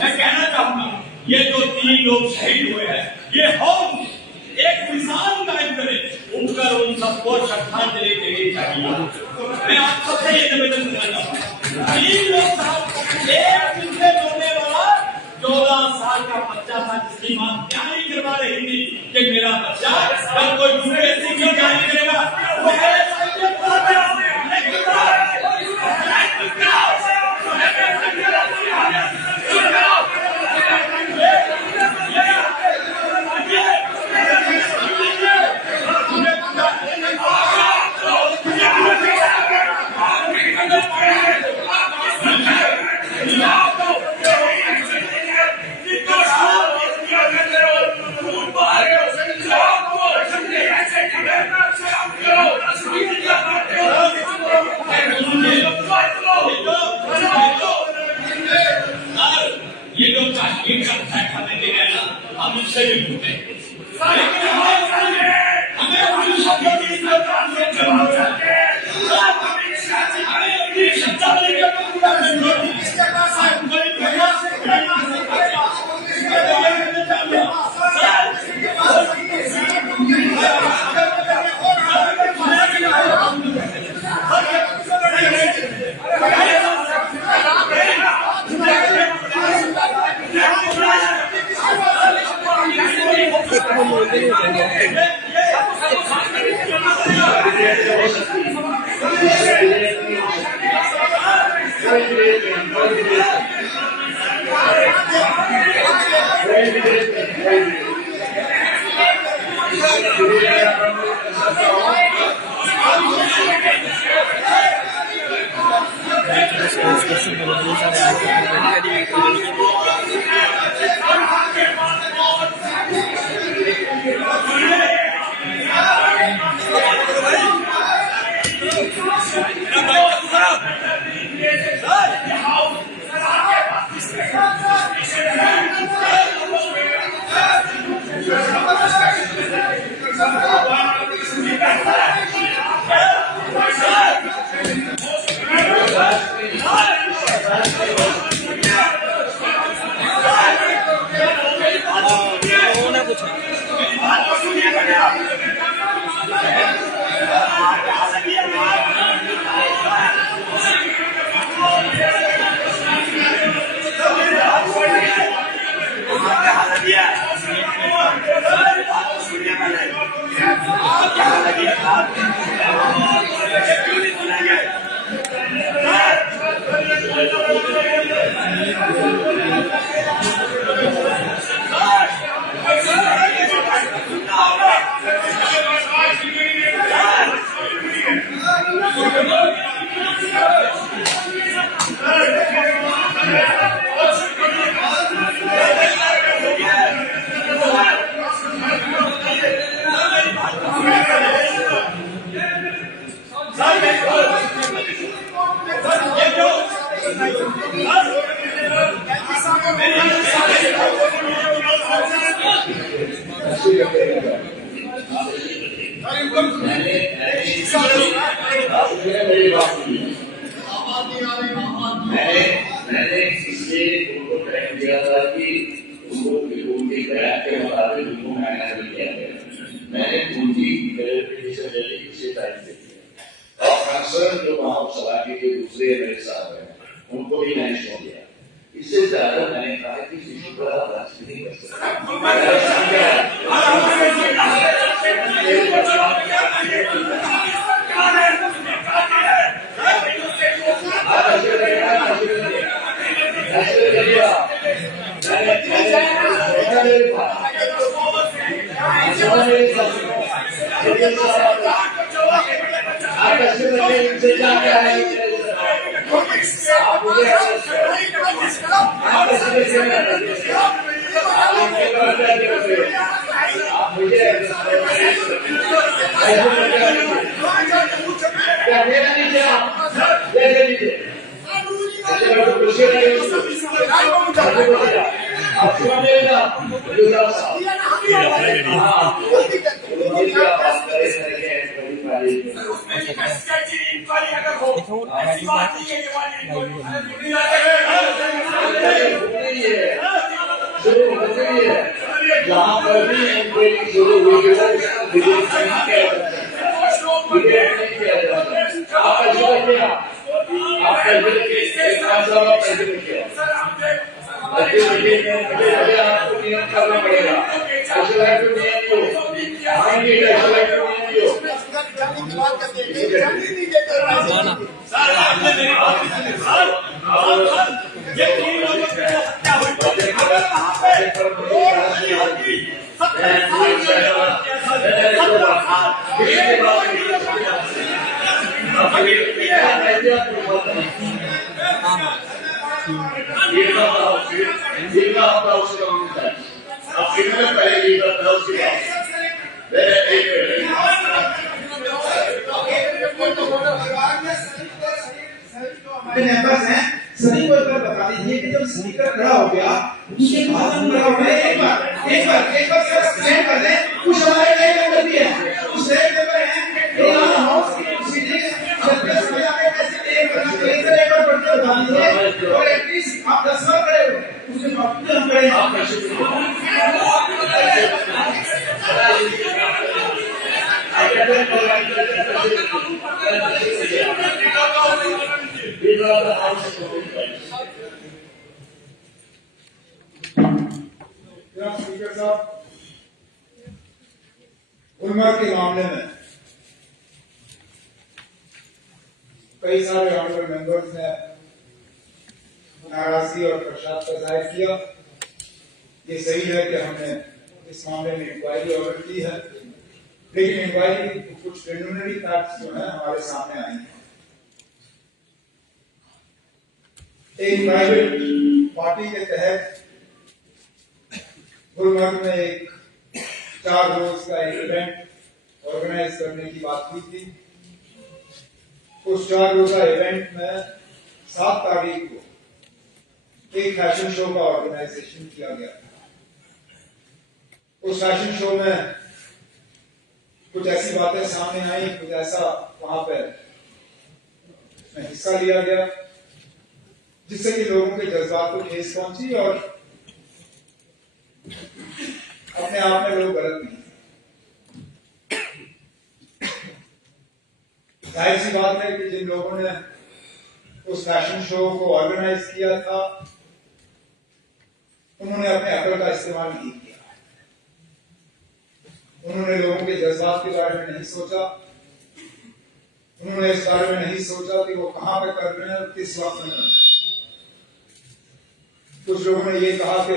मैं कहना चाहूंगा ये जो 3 लोग शहीद हुए हैं, ये हम एक मिसाल कायम करें, उनकर उन सबको श्रद्धांजलि देनी चाहिए। मैं आप सबसे ये निवेदन करना चाहूंगा, 3 लोग साहब, एक दूसरे जोड़ने वाला 14 साल का बच्चा था, जिसकी मां तैयारी करवा रही थी कि मेरा बच्चा कल कोई यूपीएससी की तैयारी करेगा, वो हम उससे भी पूछते हैं, लेकिन हमें उनकी शब्दावली मैंने इसलिए उनको तय किया था कि उनको उनकी ग्राफ के मुताबिक उनको महंगा नहीं किया गया। मैंने पूंजी से तय की और कंसर्न जो वहां सलाह के दूसरे मेरे साथ हैं उनको भी मैंने छोड़ दिया। इससे ज्यादा मैंने कहा कि शिशु पर आप राष्ट्र नहीं कर सकते। ऐसी बात नहीं है। जहाँ पर भी इंक्वायरी शुरू हुई है डिबेट नहीं किया जाता है, डिबेट नहीं किया जाता है। आप कैसे करते हैं? आप कैसे किया एक्टिविटी में पहले आपको नियम करना पड़ेगा। एक्सरसाइज को नियम दो, माइंड एक्सरसाइज को नियम दो। सर आपने मेरी बात नहीं सुनी सर। ये 3 लोगों की हत्या हुई अगर वहाँ पे 2 लड़की होती 70 साल की मेंबर्स हैं, सभी को एक बार बता दीजिए कि जब स्पीकर खड़ा हो गया उसके बाद हम लगा हुआ है एक बार सिर्फ स्टैंड कर दें। कुछ हमारे नए मेंबर भी हैं, कुछ नए मेंबर हैं यहाँ हाउस की कुर्सी ने सत्य समय में कैसे एक करना चाहिए सर एक बार बढ़ते बता दीजिए और एटलीस्ट आप 10 बार खड़े हो उसके बावजूद हम खड़े हैं। स्पीकर साहब, गुलमर्ग के मामले में कई सारे ऑनरेबल मेंबर्स ने नाराजगी और पश्चाताप का जाहिर किया। ये सही है कि हमने इस मामले में इंक्वायरी ऑर्डर की है, लेकिन इंक्वायरी कुछ प्रिलिमिनरी फैक्ट्स जो है हमारे सामने आई हैं। एक प्राइवेट पार्टी के तहत गुलमर्ग में एक 4 रोज का एक इवेंट ऑर्गेनाइज करने की बात हुई थी। उस 4 रोजा इवेंट में 7 तारीख को एक फैशन शो का ऑर्गेनाइजेशन किया गया। उस फैशन शो में कुछ ऐसी बातें सामने आई, कुछ ऐसा वहां पर हिस्सा लिया गया जिससे कि लोगों के जज्बात को ठेस पहुंची और अपने आप में लोग गलत नहीं। जाहिर सी बात है कि जिन लोगों ने उस फैशन शो को ऑर्गेनाइज किया था उन्होंने अपने अकल का इस्तेमाल नहीं किया। उन्होंने लोगों के जज्बात के बारे में नहीं सोचा। उन्होंने इस बारे में नहीं सोचा कि वो कहां पे कर रहे हैं और किस वक्त में कर रहे हैं। कुछ लोगों ने ये कहा कि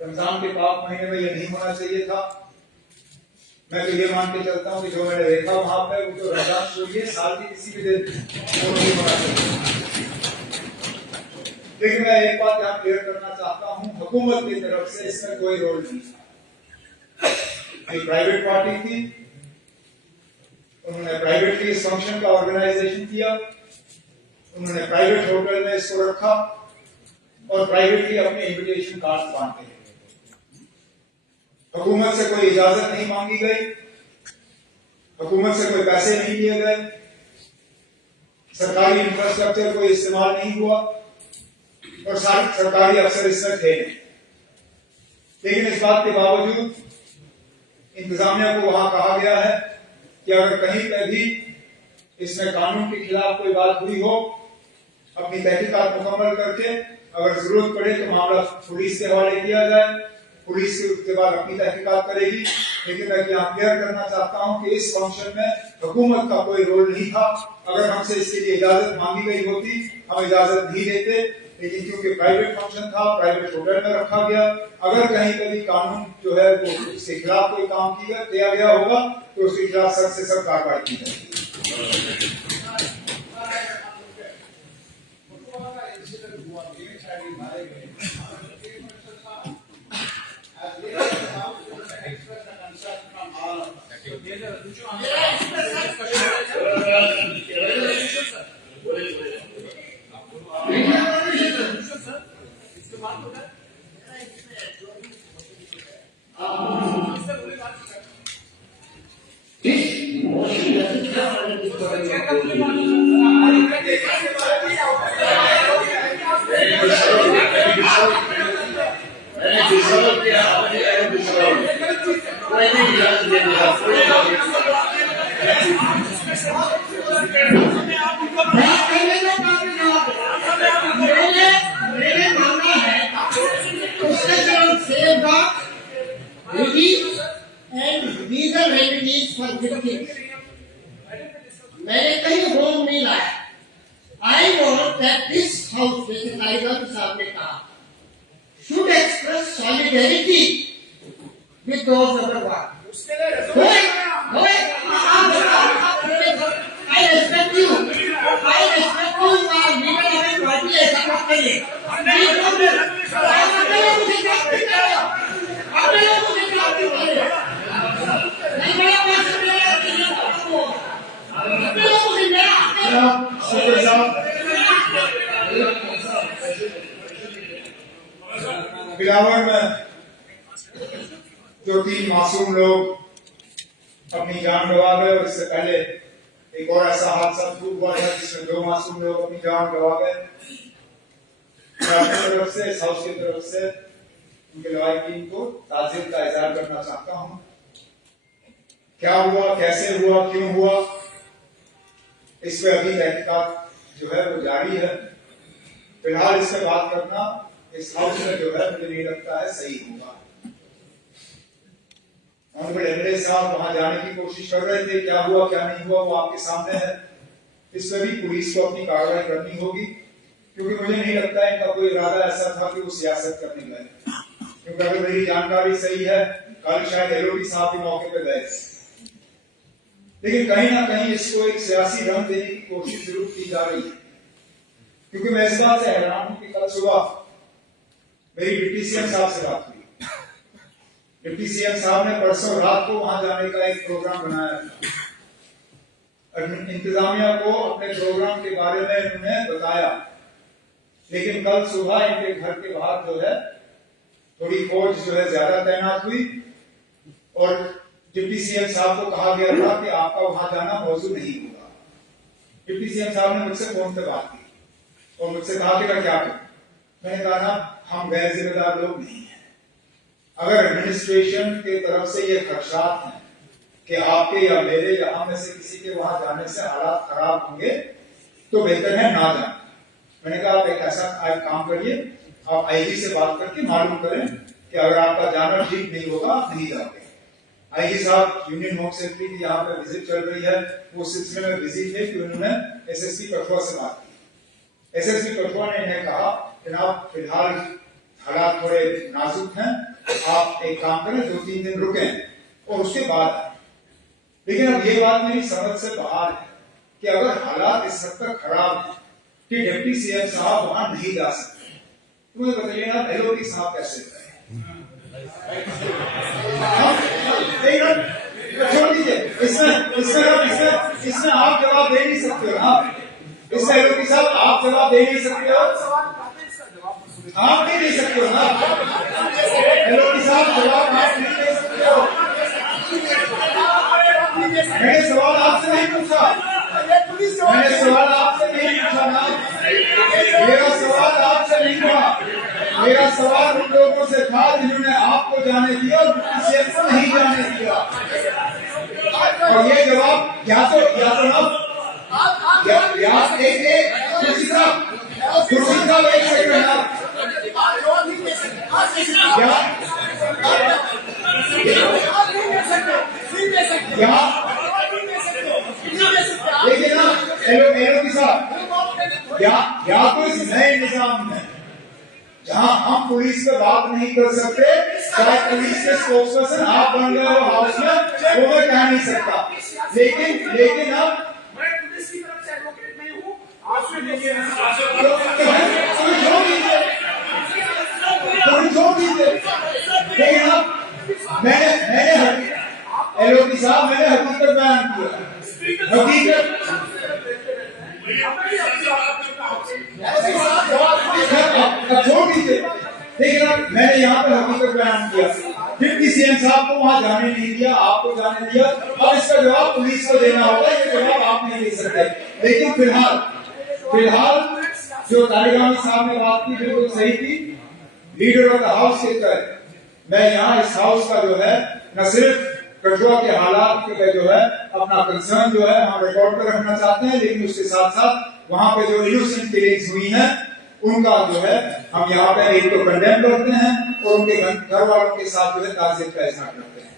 रमजान के पाक महीने में ये नहीं होना चाहिए था। मैं तो ये मान के चलता हूँ कि जो मैंने देखा वहां पे वो तो रमजान छोड़िए साल की किसी भी दिन वो नहीं होना चाहिए। लेकिन मैं एक बात यहाँ क्लियर करना चाहता हूँ, हुकूमत की तरफ से इसमें कोई रोल नहीं था। एक प्राइवेट पार्टी थी, उन्होंने प्राइवेटली इस फंक्शन का ऑर्गेनाइजेशन किया, उन्होंने प्राइवेट होटल में इसको रखा और प्राइवेटली अपने इन्विटेशन कार्ड बांटे। हुकूमत से कोई इजाजत नहीं मांगी गई, हुकूमत से कोई पैसे नहीं लिए गए, सरकारी इंफ्रास्ट्रक्चर कोई इस्तेमाल नहीं हुआ और सारे सरकारी अफसर इसमें थे नहीं। लेकिन इस बात के बावजूद इंतजामिया को वहां कहा गया है कि अगर कहीं पर भी इसमें कानून के खिलाफ कोई बात हुई हो, अपनी तहकीकात मुकम्मल करके अगर जरूरत पड़े तो मामला पुलिस के हवाले किया जाए। पुलिस उसके बाद अपनी तहकीकात करेगी। लेकिन मैं यहाँ क्लियर करना चाहता हूँ कि इस फंक्शन में हुकूमत का कोई रोल नहीं था। अगर हमसे इसके लिए इजाजत मांगी गई होती हम इजाजत नहीं देते, लेकिन क्योंकि प्राइवेट फंक्शन था, प्राइवेट होटल में रखा गया, अगर कहीं कभी कानून जो है वो उसके खिलाफ कोई काम किया गया होगा तो उसके खिलाफ सख्त से सख्त कार्रवाई की जाएगी। डिस्टर्ब किया, अपने एयर डिस्टर्ब कोई नहीं इजाजत देगा, कोई मेरे मानना है उसके तरफ safeguard, relief and legal remedies for victims. मैंने कहीं होम नहीं लाया. I want that this house, जैसे तारिगान साहब ने कहा, should express solidarity with those of the world. I respect you. I respect you. You are leader of a party. ऐसा मत करिए. आप लोग मुझे क्या करें? आप लोग मुझे क्या करें? नहीं मेरा पास मेरा किसी को आप लोग मुझे मेरा बिलावर में जो 3 मासूम लोग अपनी जान गंवा गए, और इससे पहले एक और ऐसा हादसा हुआ था जिसमें 2 मासूम लोग अपनी जान गंवा गए। मैं अपनी तरफ से, इस हाउस की तरफ से उनके लवाहिकीन को ताज़ियत का इज़हार करना चाहता हूँ। क्या हुआ, कैसे हुआ, क्यों हुआ, इस पे अभी तहकीकात जो है वो जारी है। फिलहाल इस पे बात करना इस हाउस में जो है मुझे नहीं लगता है सही होगा। ऑनरेबल एमएलए साहब वहां जाने की कोशिश कर रहे थे, क्या हुआ क्या नहीं हुआ वो आपके सामने है। इसमें भी पुलिस को अपनी कार्रवाई करनी होगी, क्योंकि मुझे नहीं लगता इनका कोई इरादा ऐसा था कि वो सियासत करने गए, क्योंकि अगर मेरी जानकारी सही है कल शायद एलओडी साहब भी मौके पर गए, लेकिन कहीं ना कहीं इसको एक सियासी रंग देने की कोशिश जरूर की जा रही है। क्योंकि मैं इस बात से हैरान हूं कि कल सुबह मेरी डिप्टी सीएम साहब से बात हुई। डिप्टी सीएम साहब ने परसों रात को वहां जाने का एक प्रोग्राम बनाया था। इंतजामिया को अपने प्रोग्राम के बारे में इन्होंने बताया, लेकिन कल सुबह इनके घर के बाहर जो है थोड़ी फौज जो है ज्यादा तैनात हुई, और डिप्टी सीएम साहब को कहा गया था कि आपका वहां जाना मौजूद नहीं होगा। डिप्टी सीएम साहब ने मुझसे फोन पे बात की और मुझसे कहा कि मैं क्या करूं। मैंने कहा ना, हम गैर जिम्मेदार लोग नहीं है। अगर एडमिनिस्ट्रेशन की तरफ से ये खदशात हैं कि आपके या मेरे या हम में से किसी के वहां जाने से हालात खराब होंगे, तो बेहतर है ना जाना। मैंने कहा आप एक ऐसा काम करिए, आप आईजी से बात करके मालूम करें कि अगर आपका जाना ठीक नहीं होगा आप नहीं जाओगे। आईजी साहब यूनियन होम सेक्रेटरी की यहाँ पे विजिट चल रही है, वो सिलसिले में बिजी थे कि उन्होंने एसएसपी कठुआ से बात की। एसएसपी कठुआ ने इन्हें कहा जनाब फिलहाल हालात थोड़े नाजुक हैं, आप एक काम करें 2-3 दिन रुकें और उसके बाद। लेकिन अब ये बात मेरी समझ से बाहर है कि अगर हालात इस हद तक खराब है कि डिप्टी सीएम साहब वहां नहीं जा सकते, तो मुझे बताइए ना एलओडी साहब कैसे गए? छोड़ दीजिए, इसमें आप जवाब दे नहीं सकते हो ना। इसमें एलओडी साहब आप जवाब दे नहीं सकते हो, आप नहीं दे सकते हो ना। एलओडी साहब जवाब आप नहीं दे सकते हो। मैंने सवाल आपसे नहीं पूछा, मैंने सवाल आपसे नहीं पूछा ना। मेरा सवाल आपसे नहीं था, मेरा सवाल उन लोगों से था जिन्होंने आपको जाने दिया और किसी को नहीं जाने दिया। और ये जवाब या तो ना कुर्सी साहब एक सेकंड ना, देखिए ना एलओडी साहब, या तो इस नए निजाम में जहां हम पुलिस पे बात नहीं कर सकते, शायद पुलिस के स्पोक्सपर्सन आप बन गए हो हाउस में, वो मैं कह नहीं सकता। लेकिन अब मैं पुलिस की तरफ से एडवोकेट नहीं हूँ, आपसे लीजिए लेकिन अब मैंने एलओडी साहब मैंने हकीकत बयान किया, हकीकत छोड़ दीजिए। लेकिन अब मैंने यहाँ पर हकीकत बयान किया, डिप्टी सीएम साहब को वहां जाने नहीं दिया, आपको जाने दिया। अब इसका जवाब पुलिस को देना होगा, ये जवाब आप नहीं दे सकते। लेकिन फिलहाल जो तारिगानी साहब ने बात की बिल्कुल सही थी। लीडर ऑफ द हाउस के तरह मैं यहाँ इस हाउस का जो है न सिर्फ कठुआ के हालात पे जो है अपना कंसर्न जो है वहाँ रिकॉर्ड पर रखना चाहते हैं, लेकिन उसके साथ साथ वहाँ पे जो इनोसेंट किलिंग्स हुई हैं उनका जो है हम यहाँ पे एक तो कंडेम करते हैं और उनके घर वालों के साथ जो है ताज़ियत का इजहार करते हैं।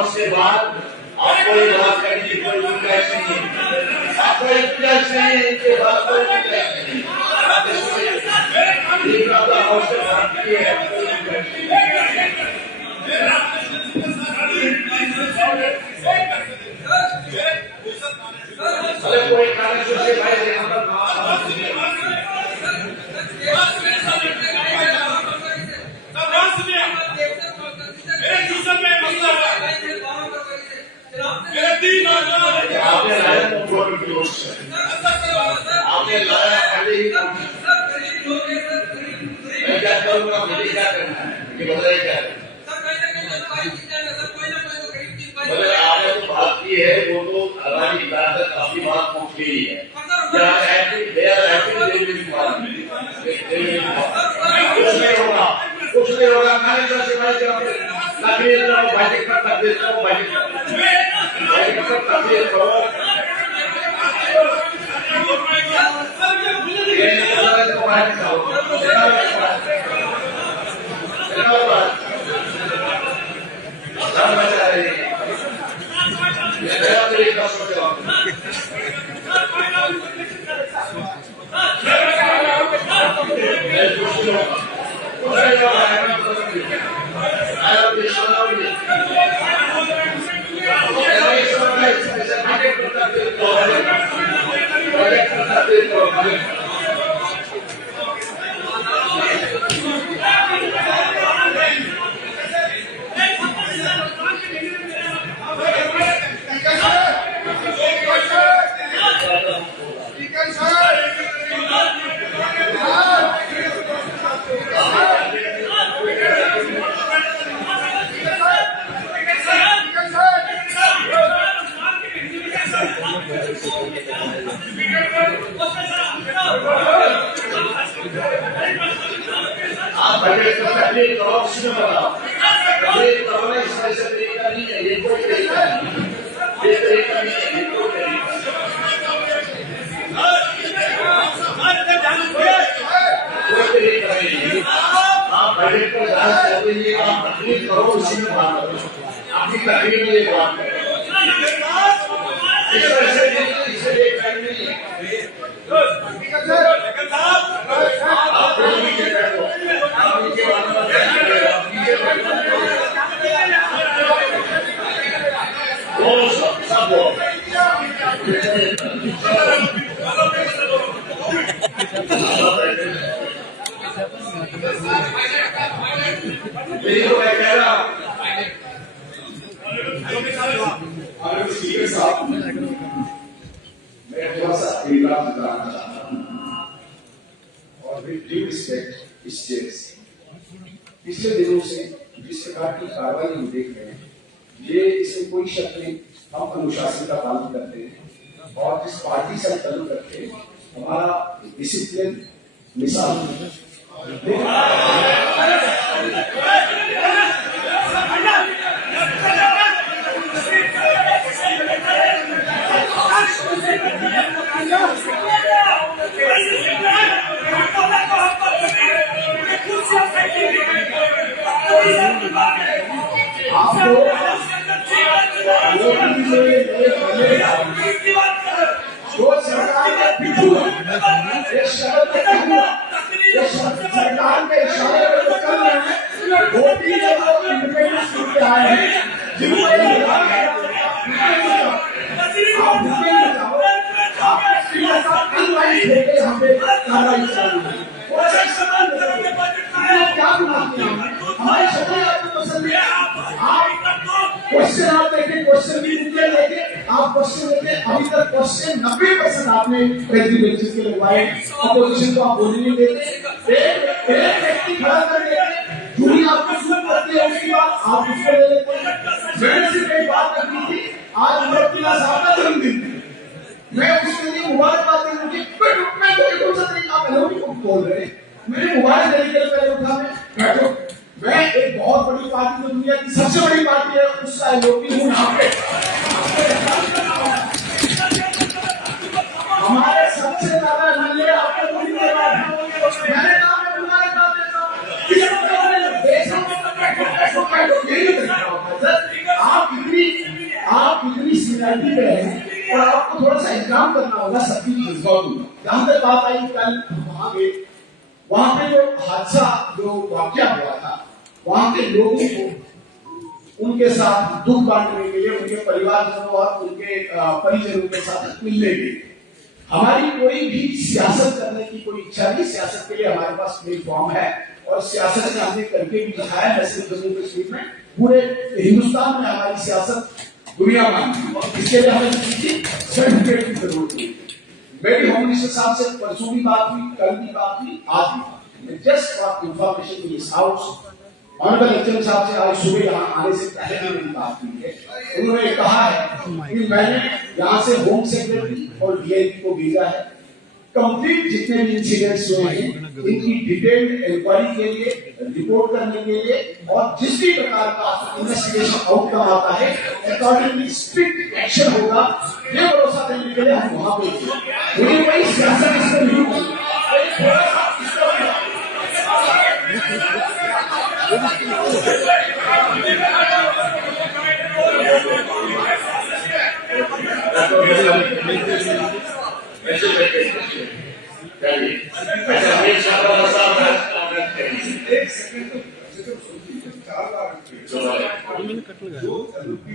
उसके बाद आपको ये बात करने की कोई गुंजाइश नहीं है, आपको गुंजाइश नहीं है, इनके बाद कोई गुंजाइश नहीं है। कोई कारण से भाई आपने लाया आपने लाया मैं क्या करूँगा, मुझे क्या करना है ये बताइए क्या है। मतलब आपने तो बात की है, वो तो हमारी इबादत काफी बात पहुँच गई है, कुछ नहीं होगा बजट पर जांच कर रही है, आप तकलीफ करो, उसी में बात करो, आपकी तकलीफ में ये बात करो। इस तरह से इससे एक फैक्ट नहीं है। आप लोग नीचे बैठो, आप नीचे बैठो, आप नीचे बैठो, सब लोग यही तो मैं कह रहा हूँ। स्पीकर साहब, मैं थोड़ा सा इल्जाम लगाना चाहता हूँ और विद ड्यू रिस्पेक्ट इस चेयर से पिछले दिनों से जिस प्रकार की कार्रवाई हम देख रहे हैं, ये इसमें कोई शक नहीं, हम अनुशासन का पालन करते हैं और जिस पार्टी से हम ताल्लुक रखते हैं हमारा डिसिप्लिन मिसाल सरकार के इशारे पर कर रहे हैं, वोटी जब इंडिपेंडेंस के आए हैं, क्वेश्चन आप देखें, क्वेश्चन भी लेके आप क्वेश्चन लेके अभी तक क्वेश्चन 90% आपने बेंचेस के लगवाए, अपोजिशन को आप बोलने नहीं देते, एक व्यक्ति खड़ा कर देते, जूरी आपको शुरू करती है, उसके बाद आप उसको ले लेते हैं। मैंने सिर्फ एक बात करनी थी, आज अमृतला साहब का जन्मदिन, मैं उसके लिए मुबारकबाद देने की मैं कौन सा तरीका पहले बोल रहे हैं, मेरे मुबारक तरीके से पहले उठा में बैठो, मैं एक बहुत बड़ी पार्टी जो दुनिया की सबसे बड़ी पार्टी है उसका योगी हूँ यहाँ पे, हमारे सबसे ज्यादा नल्ले आपको बोली के बाद मैंने कहा मैं मुबारकबाद देता हूँ, आप इतनी सीनियरिटी पे हैं और आपको थोड़ा सा एग्जाम करना होगा सबकी जज्बात में। जहां तक बात आई कल वहां गए, वहां पे जो हादसा जो वाकया हुआ था, वहां के लोगों को उनके साथ दुख बांटने के लिए उनके परिवारजनों और उनके परिजनों के साथ मिलने के लिए हमारी कोई भी सियासत करने की कोई इच्छा नहीं, सियासत के लिए हमारे पास प्लेटफॉर्म है और सियासत में हमने करके भी दिखाया है, सिर्फ जम्मू कश्मीर में, पूरे हिंदुस्तान में हमारी सियासत दुनिया में, इसके लिए हमें किसी सर्टिफिकेट की जरूरत नहीं। मेरी होम मिनिस्टर साहब से परसों भी बात हुई, कल भी बात हुई, आज भी just for information to this house, honourable lecturer साहब से आज सुबह यहाँ आने से पहले भी मेरी बात हुई है, उन्होंने कहा है कि मैंने यहाँ से होम सेक्रेटरी और डीआईजी को भेजा है, कंप्लीट जितने भी इंसिडेंट्स हुए हैं इनकी डिटेल्ड इंक्वायरी के लिए, रिपोर्ट करने के लिए और जिस भी प्रकार का इन्वेस्टिगेशन आउटकम आता है अकॉर्डिंगली स्ट्रिक्ट एक्शन होगा, ये भरोसा देने के लिए हम वहां पे मुझे कोई सियासत इसमें नहीं होगी।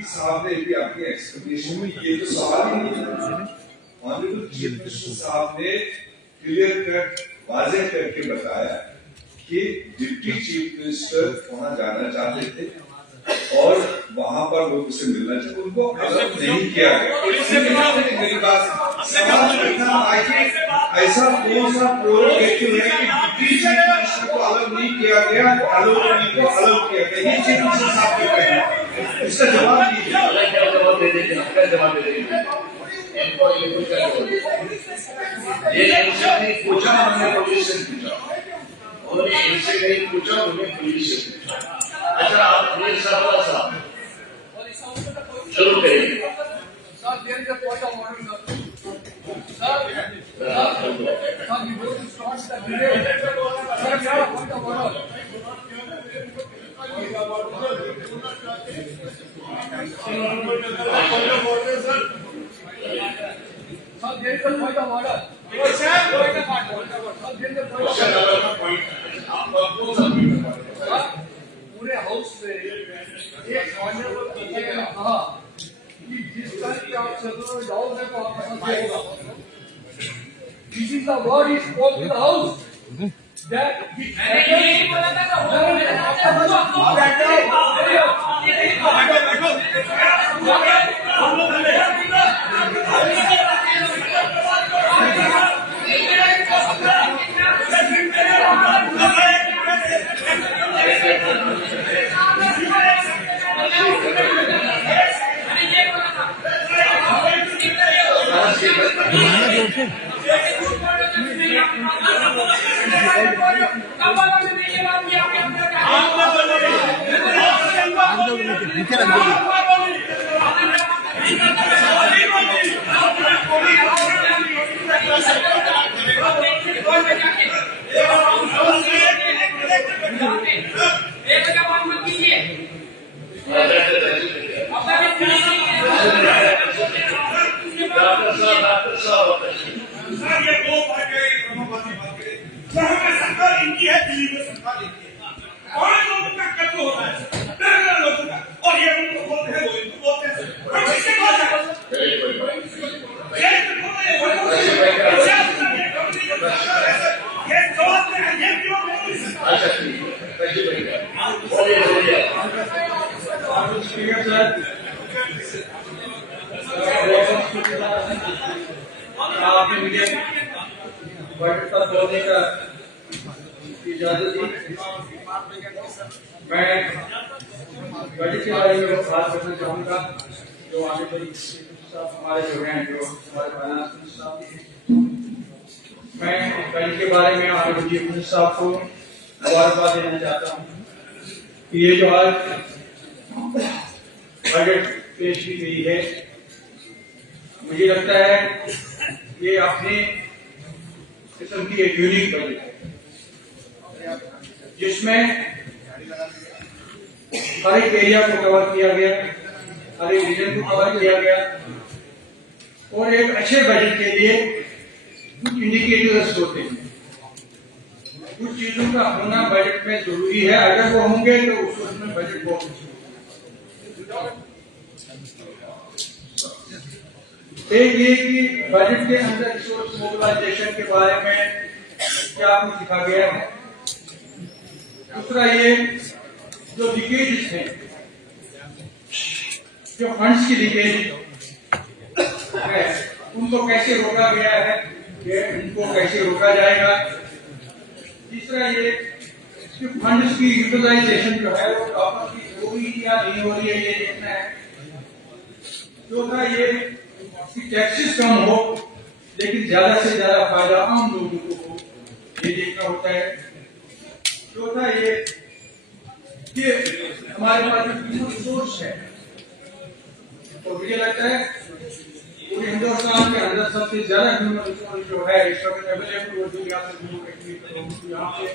साहब ने भी अपनी एक्सप्लेनेशन में ये तो सवाल ही नहीं है, ऑनरेबल चीफ मिनिस्टर साहब ने क्लियर कट वाज़ेह करके बताया कि डिप्टी चीफ मिनिस्टर वहां जाना चाहते थे और वहां पर लोग उसे मिलना चाहिए, उनको अलग नहीं किया गया। मेरी बात सवाल रखना ऐसा कौन सा प्रोरोगेटिव है कि डिप्टी चीफ मिनिस्टर को अलग नहीं किया गया, एलोपनी को अलग किया गया, ये चीफ मिनिस्टर साहब ने कहा, इसका जवाब दीजिए। क्या जवाब दे देंगे, क्या जवाब दे देंगे, ये नहीं पूछा, उन्होंने पुलिस से पूछा, उन्होंने इनसे नहीं पूछा, उन्होंने पुलिस से पूछा। अच्छा, आप ये साहब शुरू करेंगे। पूरे हाउस में एक ऑनरेबल पीछे ने कहा कि जिस तरह की आप सदन में जाओगे तो आपका संदेह होगा। This is the word he spoke to the house. That he यही बोला था तो नीचे रख दो। ये दो सरकार इनकी है, दिल्ली में सरकार इनकी है। और लोगों का कत्ल हो रहा है, दर्जनों लोगों का, और ये उनको बोलते हैं, वो इनको बोलते हैं। हम किससे बोल रहे हैं? ये जवाब में है, ये क्यों बोल रहे हैं? अच्छा ठीक है, बोलिए। आपने मुझे बजट पर बोलने का इजाजत दी। मैं बजट के बारे में बात करना चाहूँगा। जो आगे बड़ी हमारे जो हैं, जो हमारे फाइनेंस मिनिस्टर हैं, मैं बजट के बारे में आगे बड़ी मिनिस्टर साहब को मुबारकबाद देना चाहता हूँ कि ये जो आज बजट पेश की गई है, मुझे लगता है ये अपने किस्म की एक यूनिक बजट है, जिसमें हर एक एरिया को कवर किया गया, हर एक रीजन को कवर किया गया, और एक अच्छे बजट के लिए कुछ इंडिकेटर्स होते हैं, कुछ चीजों का होना बजट में जरूरी है। अगर वो होंगे तो उसमें बजट बहुत अच्छा। एक ये कि बजट के अंदर रिसोर्स मोबिलाइजेशन के बारे में क्या कुछ लिखा गया है। दूसरा ये जो लीकेज हैं, जो फंड्स की लीकेज है, उनको कैसे रोका गया है, ये उनको कैसे रोका जाएगा। तीसरा ये कि फंड्स की यूटिलाइजेशन जो है वो प्रॉपर हो रही या नहीं हो रही है, ये देखना है। चौथा ये कि टैक्सेस कम हो लेकिन ज्यादा से ज्यादा फायदा आम लोगों को हो, ये देखना होता है। चौथा ये कि हमारे पास जो रिसोर्स है, तो मुझे लगता है पूरे हिंदुस्तान के अंदर सबसे ज्यादा ह्यूमन रिसोर्स जो है इस वक्त अवेलेबल वो दुनिया से यहाँ पे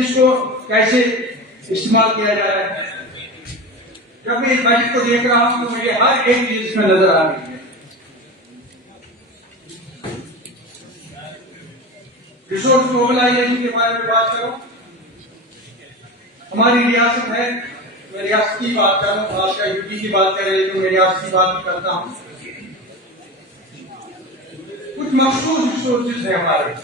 इसको कैसे इस्तेमाल किया जा रहा है। जब मैं इस बजट को देख रहा हूं तो मुझे हर एक चीज इसमें नजर आ रही है। रिसोर्स मोबिलाइजेशन के बारे में बात करो, हमारी रियासत है, मैं रियासत की बात कर रहा हूँ, खासकर यूपी की बात कर रहे हैं, तो मैं रियासत की बात भी करता हूँ। कुछ मखसूस रिसोर्सेज है हमारे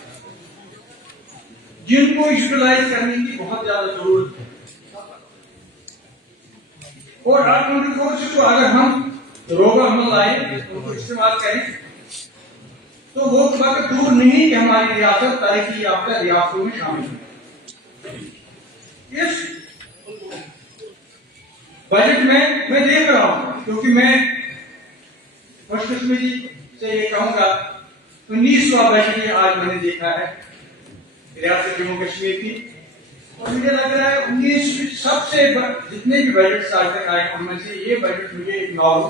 जिनको यूटिलाइज करने की बहुत ज्यादा जरूरत है, और उन रिसोर्सेज को अगर हम रोगा न लाए, उनको इस्तेमाल करें, तो वो वक्त दूर नहीं कि हमारी रियासत तरक्की याफ्ता रियासतों में शामिल है। इस बजट में मैं देख रहा हूं, क्योंकि मैं खुशकिस्मती से ये कहूंगा 19वां बजट आज मैंने देखा है रियासत जम्मू कश्मीर की, और मुझे लग रहा है 19 सबसे जितने भी बजट आज तक आए उनमें से ये बजट मुझे एक नॉवल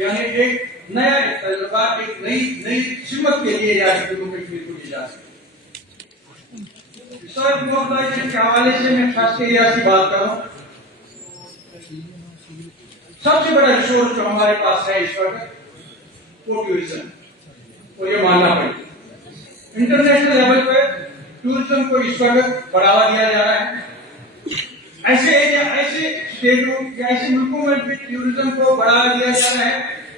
यानी एक नया तजुर्बा, एक नई सिमत के लिए रियासत जम्मू कश्मीर को दी जा सकती। रिसर्च मोबिलाइजेशन के हवाले से मैं ट्रस्ट एरिया की बात करूं, सबसे बड़ा रिसोर्स जो हमारे पास है इस वक्त वो टूरिज्म, और ये मानना पड़ेगा। इंटरनेशनल लेवल पे टूरिज्म को इस वक्त बढ़ावा दिया जा रहा है। ऐसे स्टेटों या ऐसे मुल्कों में भी टूरिज्म को बढ़ावा दिया जा रहा है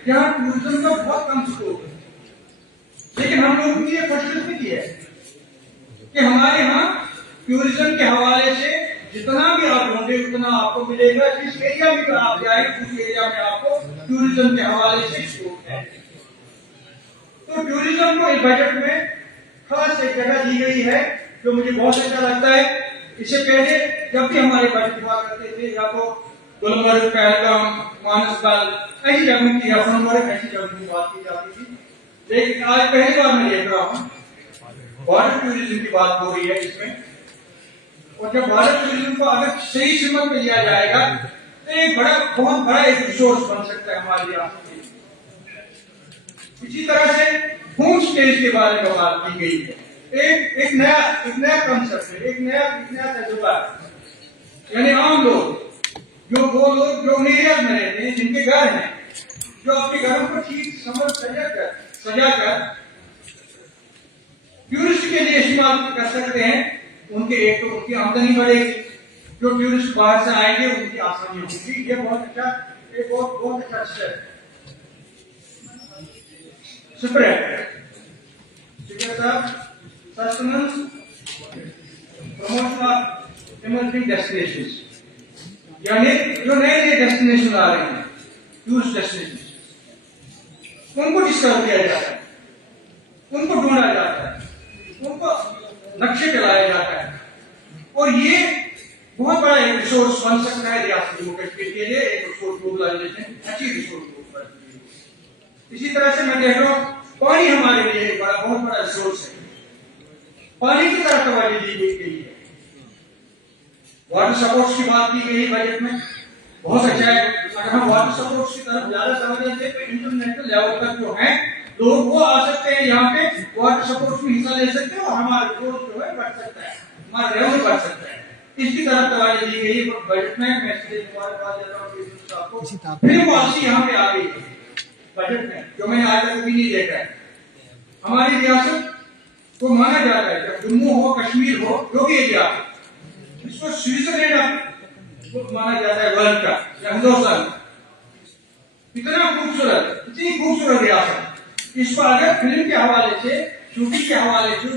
जहां टूरिज्म का बहुत कम स्कोप है, लेकिन हम लोगों की ये खुशकिस्मती है कि हमारे यहाँ टूरिज्म के हवाले से जितना भी आप ढूंढे उतना आपको मिलेगा। जिस एरिया में आप जाए उस एरिया में आपको टूरिज्म के हवाले से स्कोप है। तो टूरिज्म को इस बजट में खास एक जगह दी गई है जो मुझे बहुत अच्छा लगता है। इससे पहले जब भी हमारे बजट हुआ करते थे या तो गुलमर्ग, पहलगाम, मानसबल ऐसी जगह की ऐसी जगह की बात की जाती थी, लेकिन आज पहली बार मैं देख रहा हूँ वाटर टूरिज्म की बात हो रही है इसमें। और जब वाटर टूरिज्म को अगर सही सीमत में लिया जाएगा तो एक बहुत बड़ा एक रिसोर्स बन सकता है हमारे रियासत में। इसी तरह से होम स्टेज के बारे में बात की गई है। एक नया कंसेप्ट है, एक नया तजुर्बा है। यानी आम लोग वो लोग जो एरिया में रहते हैं, जिनके घर हैं, जो अपने घरों को ठीक समझ सजा कर टूरिस्ट के लिए इस्तेमाल कर सकते हैं। उनके एक तो उनकी आमदनी बढ़ेगी, जो टूरिस्ट बाहर से आएंगे उनकी आसानी होगी। ये बहुत अच्छा step promotion of emerging destinations, यानी जो नए डेस्टिनेशन आ रहे हैं, टूरिस्ट डेस्टिनेशन, उनको डिस्कवर किया जाता है, उनको ढूंढा जाता है, उनको नक्शे चलाया जाता है। और ये बहुत बड़ा एक रिसोर्स बन सकता है रियासत जम्मू कश्मीर के लिए, एक रिसोर्स मोबिलाइजेशन, अच्छी रिसोर्स। इसी तरह से मैं देख रहा हूं पानी हमारे लिए एक बहुत बड़ा रिसोर्स है। पानी की तरफ तवज्जो दी गई है। वाटर सपोर्ट्स की बात की गई बजट में, बहुत अच्छा है। अगर हम वाटर सपोर्ट्स की तरफ ज्यादा तवज्जो दें तो इंटरनेशनल लेवल तक जो है लोग वो आ सकते हैं, यहाँ पे वाटर सपोर्ट्स में हिस्सा ले सकते हैं और हमारा ग्रोथ जो है बढ़ सकता है, हमारा रेवेन्यू बढ़ सकता है। इसकी तरफ तवज्जो दी गई है बजट में। मैं इसलिए मुबारकबाद देता हूं आपको। फिल्म पॉलिसी यहाँ पे आ गई है बजट में, जो मैंने आज तक भी नहीं देखा है। हमारी रियासत को माना जाता है, जब जम्मू हो, कश्मीर हो, जो भी एरिया, इसको स्विट्जरलैंड माना जाता है वर्ल्ड का या हिंदुस्तान। इतना खूबसूरत, इतनी खूबसूरत रियासत, इसको अगर फिल्म के हवाले से, शूटिंग के हवाले से,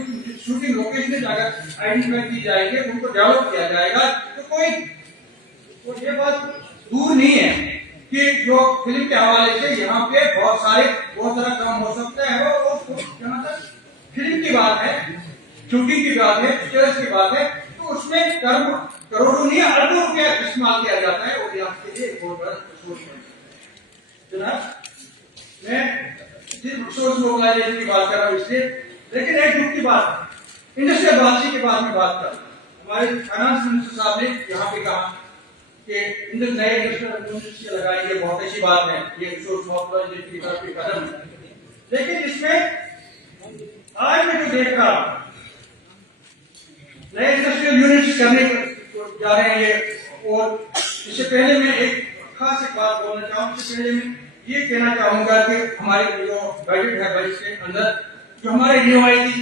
शूटिंग लोकेशन अगर आइडेंटिफाई की जाएगी, उनको डेवलप किया जाएगा, तो कोई ये बात दूर नहीं है कि जो फिल्म के हवाले से यहाँ पे बहुत सारा काम हो सकता है। और जहाँ तक फिल्म की बात है, शूटिंग की बात है, पिक्चर्स की बात है, तो उसमें करोड़ों नहीं अरबों रुपया इस्तेमाल किया जाता है। और यहाँ के लिए एक बहुत बड़ा रिसोर्स है जनाब। मैं सिर्फ रिसोर्स मोबिलाइजेशन की बात कर रहा हूँ इसलिए, लेकिन एक दुख की बात, इंडस्ट्रियल पॉलिसी के बाद में बात कर, हमारे फाइनेंस मिनिस्टर साहब ने यहाँ पे कहा कि नए इंडस्ट्रियल लगाई, ये बहुत अच्छी बात है, ये रिसोर्स मोबिलाइजेशन की तरफ एक कदम है। लेकिन इसमें आज मैं जो देख रहा हूं, नए इंडस्ट्रियल यूनिट्स करने जा रहे हैं ये। और इससे पहले मैं एक खास एक बात बोलना चाहूँ। इससे पहले मैं ये कहना चाहूंगा कि हमारे जो बजट है, बजट के अंदर जो हमारे रिवायती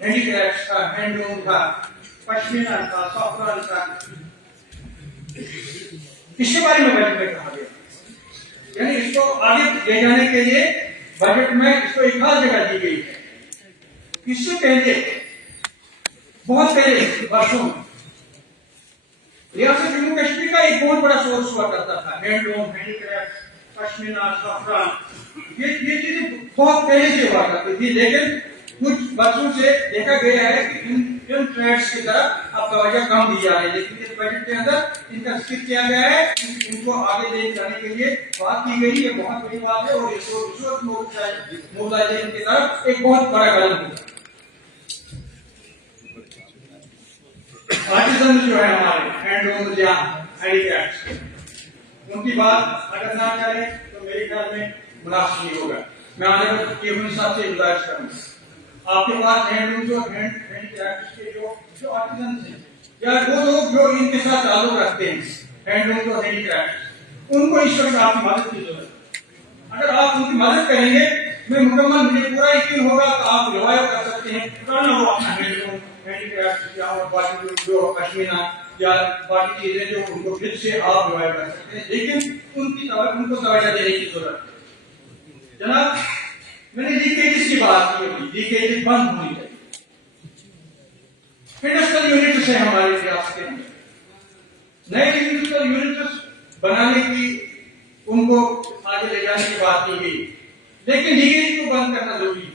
हैंडीक्राफ्ट था, हैंडलूम था, पश्मीना था, सॉफ्टवेयर था, इसके बारे में बजट में कहा गया। यानी इसको आगे ले जाने के लिए बजट में इसको एक खास जगह दी गई है। इससे पहले बहुत पहले वर्षों में रियासत जम्मू कश्मीर का एक बहुत बड़ा सोर्स हुआ करता था, हैंडलूम, हैंडीक्राफ्ट, पश्मीना, सॉफ्टवेयर, ये चीजें बहुत पहले से हुआ करती थी। लेकिन कुछ वर्षों से देखा गया है कि इन ट्रेड्स की तरफ अब तवज्जो कम दी जा रही है। लेकिन इस बजट के अंदर इनका जिक्र किया गया है, इनको आगे ले जाने के लिए बात की गई, ये बहुत बड़ी बात है। और रिसोर्स मोबिलाइजेशन की तरफ एक बहुत बड़ा कदम है। आर्टिसन जो है हमारे हैंडलूम या हैंडीक्राफ्ट, उनकी बात अगर ना करें तो मेरे ख्याल में मुनासिब नहीं होगा। मैं आने वाले साहब से गुजारिश करूंगा आपके पास हैंडलूम और हैंडक्राफ्ट के जो आर्टिजन हैं या वो लोग जो इनके साथ ताल्लुक रखते हैं हैंडलूम और हैंडक्राफ्ट, उनको इस वक्त आपकी मदद की जरूरत है। अगर आप उनकी मदद करेंगे, मैं मुकम्मल मुझे पूरा यकीन होगा कि आप रिवाइव कर सकते हैं पुराना वो अपना हैंडलूम हैंडक्राफ्ट या और बाकी जो पश्मीना या बाकी चीजें जो उनको फिर से आप रिवाइव कर सकते हैं, लेकिन उनको तवज्जो देने की जरूरत है। जनाब, मैंने लीकेज की बात की होगी, लीकेज बंद होनी चाहिए। इंडस्ट्रियल यूनिट है हमारे रियासत के अंदर, नए इंडस्ट्रियल यूनिट बनाने की उनको आगे ले जाने की बात की गई, लेकिन लीकेज को बंद करना जरूरी है।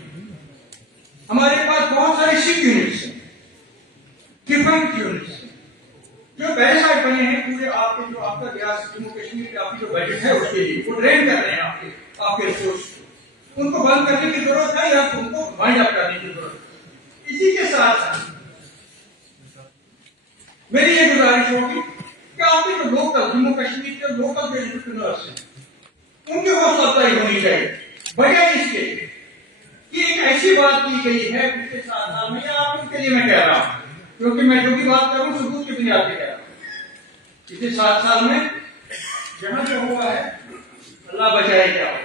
हमारे पास बहुत सारे शिप यूनिट्स हैं, डिफरेंट यूनिट्स हैं, जो पैसा बने हैं पूरे आपके जो आपका रियासत जम्मू कश्मीर के आपकी जो बजट है उसके लिए वो ड्रेन कर रहे हैं आपके रिसोर्स, उनको बंद करने की जरूरत है या उनको वाइंड अप करने की जरूरत है। इसी के साथ मेरी ये गुजारिश होगी कि आपके जो लोकल जम्मू कश्मीर के लोकल जो एंटरप्रेन्योर्स हैं उनकी हौसला अफजाई होनी चाहिए, बजाय इसके कि एक ऐसी बात की गई है पिछले 7 साल में, आप उनके लिए मैं कह रहा हूं क्योंकि मैं जो भी बात कर रहा हूं सबूत की बुनियाद पे कह रहा हूं। पिछले 7 साल में जहां जो हुआ है अल्लाह बचाए क्या हो।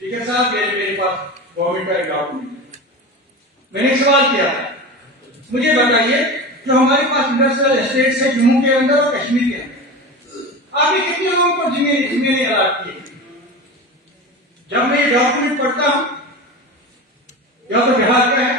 ठीक है साहब, मेरे पास गवर्नमेंट का डॉक्यूमेंट, मैंने सवाल किया था, मुझे बताइए जो हमारे पास इंडस्ट्रियल एस्टेट्स है जम्मू के अंदर और कश्मीर के अंदर, आपने कितने लोगों को जमीनें अलाट की? जब मैं ये डॉक्यूमेंट पढ़ता हूं, या तो बिहार का है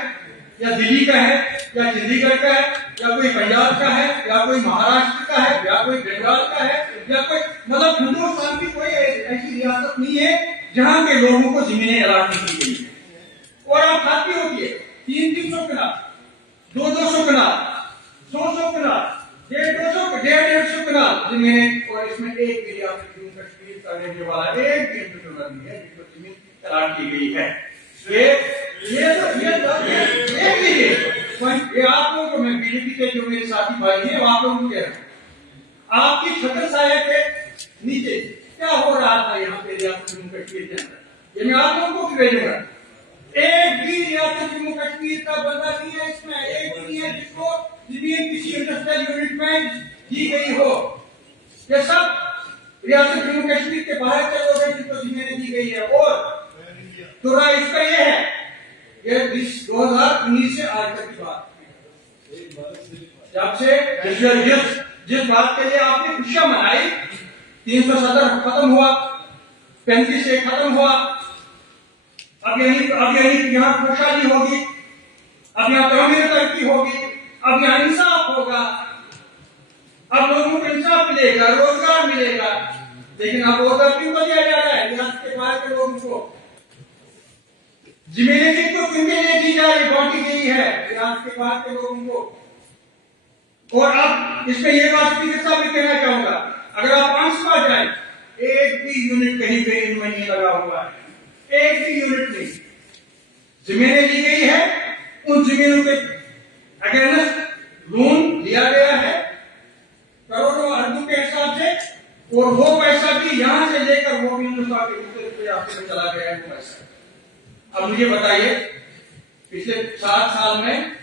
या दिल्ली का है या चंडीगढ़ का है या कोई पंजाब का है या कोई महाराष्ट्र का है या कोई बंगाल का है या कोई मतलब हिंदुस्तान की कोई ऐसी रियासत नहीं है जहां के लोगों को जमीनें अलाट की गई है। और आप खाती होती है 300-300 कनाल, 200-200 कनाल, 100-100 कनाल, 150-150 कनाल जमीनें, और इसमें एक भी रियासत जम्मू कश्मीर का रहने वाला एक भी एंटरप्रेन्योर नहीं है जिसको जमीन अलाट की गई है। ये आप लोगों को, मैं बीजेपी के जो मेरे साथी भाई हैं आप लोगों को कह रहा हूं, आपकी छत्र साया के नीचे क्या हो रहा था यहाँ पे रियासत जम्मू कश्मीर के अंदर, यानी आप लोगों को भेजूंगा, एक भी रियासत जम्मू कश्मीर का बंदा नहीं है इसमें, एक नहीं है जिसको जमीन किसी इंडस्ट्रियल यूनिट में दी गई हो। ये सब रियासत जम्मू कश्मीर के बाहर के लोग हैं जिनको जमीनें दी गई है। और तो इसका ये है, ये 2019 से आज तक की बात, जब से जिस बात के लिए आपने खुशियां मनाई, 370 खत्म हुआ, 35 से खत्म हुआ, अब यही यहाँ खुशहाली होगी, अब यहाँ तमीर तरक्की होगी, अब यहाँ इंसाफ होगा, अब लोगों को इंसाफ मिलेगा, रोजगार मिलेगा, लेकिन अब रोजगार क्यों दिया जा रहा है रियासत के बाहर के लोगों को? जमीनें किनको किनके लिए दी जा रही, बांटी गई है रियासत के बाहर के लोगों को। और अब इसमें यह बात स्पीकर साहब भी कहना चाहूंगा, अगर आप आंसर जाए, एक भी यूनिट कहीं पे इनमें नहीं लगा हुआ है, एक भी यूनिट नहीं, जमीनें दी गई है, उन जमीनों के अगेंस्ट लोन लिया गया है करोड़ों अरबों के हिसाब से, और वो पैसा भी यहां से लेकर वो भी हिंदुस्तान के दूसरे इलाके में चला गया है वो पैसा। अब मुझे बताइए पिछले 7 साल में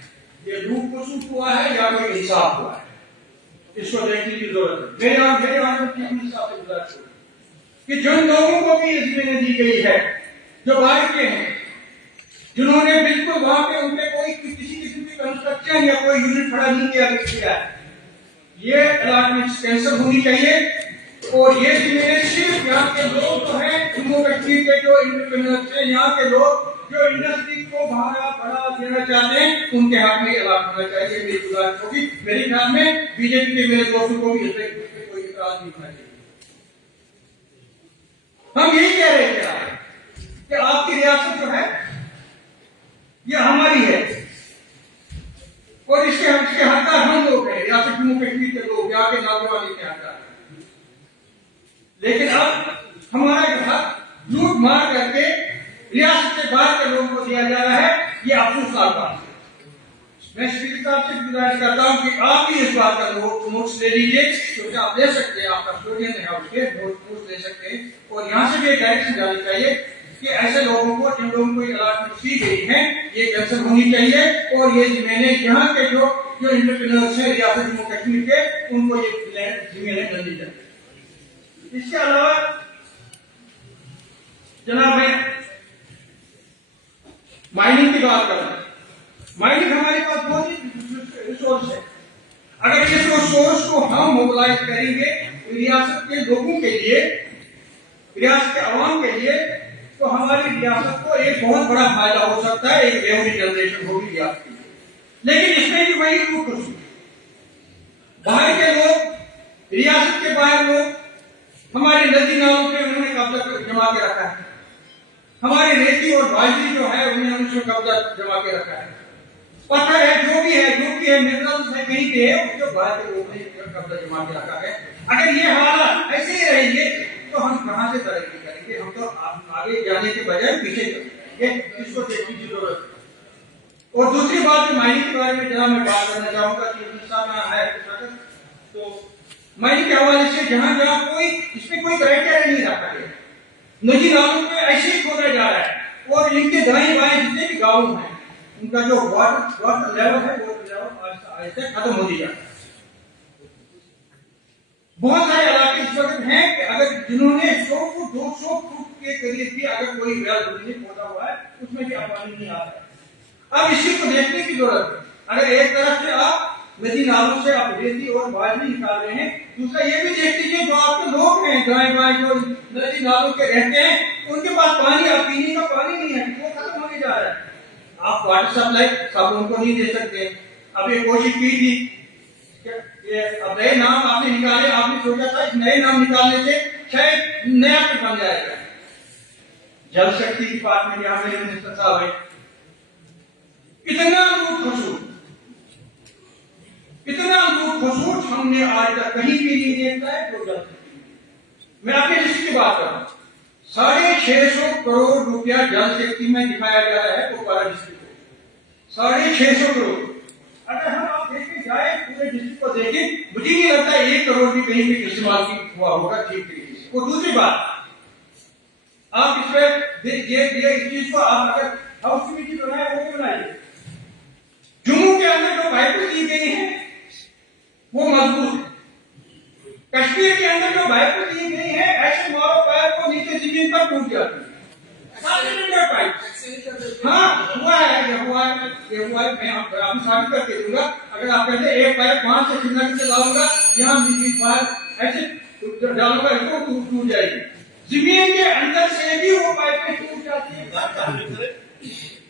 ये लूट खसूट हुआ है या कोई इंसाफ हुआ है? इसको देखने की जरूरत है। मेरे हिसाब से गुजारिश कि जिन लोगों को भी जमीनें दी गई है, जो बाहर के हैं, जिन्होंने बिल्कुल वहां पे उनके कोई किसी किस्म की कंस्ट्रक्शन या कोई यूनिट खड़ा नहीं किया है, ये अलाटमेंट कैंसिल होनी चाहिए। और ये जमीनें सिर्फ यहाँ के लोग तो हैं जम्मू कश्मीर के जो इंडिपेंडेंस है, यहाँ के लोग जो इंडस्ट्री को बढ़ा देना चाहते हैं, उनके हाथ में अलाट होना चाहिए। मेरी गुजारिश होगी, मेरे ख्याल में बीजेपी के मेरे दोस्तों को भी इसमें कोई इतराज नहीं होना चाहिए। हम यही कह रहे थे कि आपकी रियासत जो है ये हमारी है और इसके हकदार हम लोग हैं, रियासत जम्मू कश्मीर के लोग, यहाँ के नौजवान के हकदार। लेकिन अब हमारा हक लूट मार करके रियासत से बाहर के लोगों को दिया जा रहा है, ये अफसोसनाक बात है। मैं स्पीकर साहब से गुजारिश करता हूं कि आप भी इस बात का नोट्स ले लीजिए, क्योंकि आप ले सकते हैं, आपका स्टूडेंट है, उसके नोट्स ले सकते हैं। और यहाँ से भी एक डायरेक्शन जानी चाहिए कि ऐसे लोगों को, जिन लोगों को अलॉटमेंट दी गई है, ये कैंसिल होनी चाहिए और ये जमीनें यहाँ के जो एंटरप्रेन्योर्स हैं रियासत जम्मू कश्मीर के, उनको ये जमीनें मिलनी चाहिए। इसके अलावा जनाब मैं माइनिंग की बात कर रहा हूं। माइनिंग हमारे पास बहुत ही रिसोर्स है। अगर इस रिसोर्स को हम मोबिलाइज करेंगे रियासत के लोगों के लिए, रियासत के अवाम के लिए, तो हमारी रियासत को एक बहुत बड़ा फायदा हो सकता है, एक रेवेन्यू जनरेशन होगी रियासत की। लेकिन इसमें भी वही टूट खुशी, बाहर के लोग, रियासत के बाहर लोग हमारी नदी नालों पे उन्होंने कब्जा जमा के रखा है, हमारी रेती और बाजरी जो है उन्हें उसमें कब्जा जमा के रखा है, पत्थर है, जो भी है मिनरल्स है, कहीं पे है, उसको बाहर के लोगों ने कब्जा जमा के रखा है। अगर ये हालात ऐसे ही रहेंगे तो हम कहां से तरक्की करेंगे? हम तो आगे जाने के बजाय पीछे चलेंगे। इसको देखने की जरूरत है। और दूसरी बात माइनिंग के बारे में जरा मैं बात करना चाहूंगा कि है तो माइनिंग के हवाले से जहां जहां कोई इसमें कोई क्राइटेरिया नहीं रखा गया, नदी नालों पे ऐसे ही खोदा जा रहा है और इनके दाएं बाएं जितने भी गांव हैं उनका जो वाटर लेवल है वो ऐसे खत्म होती जा रहा है। बहुत सारे इलाके इस वक्त हैं कि अगर जिन्होंने 100 फुट 200 फुट के करीब भी अगर कोई वेल खोदा हुआ है उसमें भी पानी नहीं आ रहा है। अब इसी को देखने की जरूरत है। अगर एक तरफ से आप नदी नालों से आप रेती और बाजरी निकाल रहे हैं, दूसरा ये भी देख लीजिए जो आपके लोग हैं गाय बाय जो नदी नालों के रहते हैं उनके पास पानी, आप पीने का पानी नहीं है, वो खत्म होने जा रहा है। आप वाटर सप्लाई सब उनको नहीं दे सकते। अब ये कोशिश की थी, अब नए नाम आपने निकाले, आपने सोचा था इस नए नाम निकालने से शायद नया कुछ बन जाएगा। जल शक्ति डिपार्टमेंट यहाँ मेरे मिनिस्टर साहब है, इतना लूट खसूट हमने आज तक कहीं भी नहीं देखा है। तो जल शक्ति मैं आपके लिस्ट की बात कर रहा हूं, 650 करोड़ रुपया जल शक्ति में दिखाया जा रहा है कुपवाड़ा डिस्ट्रिक्ट को, 650 करोड़। अगर हम आप देखें जाए पूरे डिस्ट्रिक्ट को देखें, मुझे नहीं लगता 1 करोड़ भी कहीं भी इस्तेमाल हुआ होगा ठीक तरीके से। और दूसरी बात, आप इसमें इस चीज को आप अगर हाउस कमेटी बनाए वो भी बनाइए, जम्मू के अंदर जो पाइपें दी गई हैं वो मजबूत है, कश्मीर के अंदर जो पाइपें दी गई हैं ऐसे मारो पाइप को नीचे जमीन पर टूट जाती है। हाँ हुआ है, मैं आपको साबित करके दूंगा। अगर आप कहते हैं एक पाइप 5 से श्रीनगर से लाऊंगा, यहाँ ऐसे डालूंगा इसको टूट जाएगी, जमीन के अंदर से भी वो पाइपें टूट जाती है।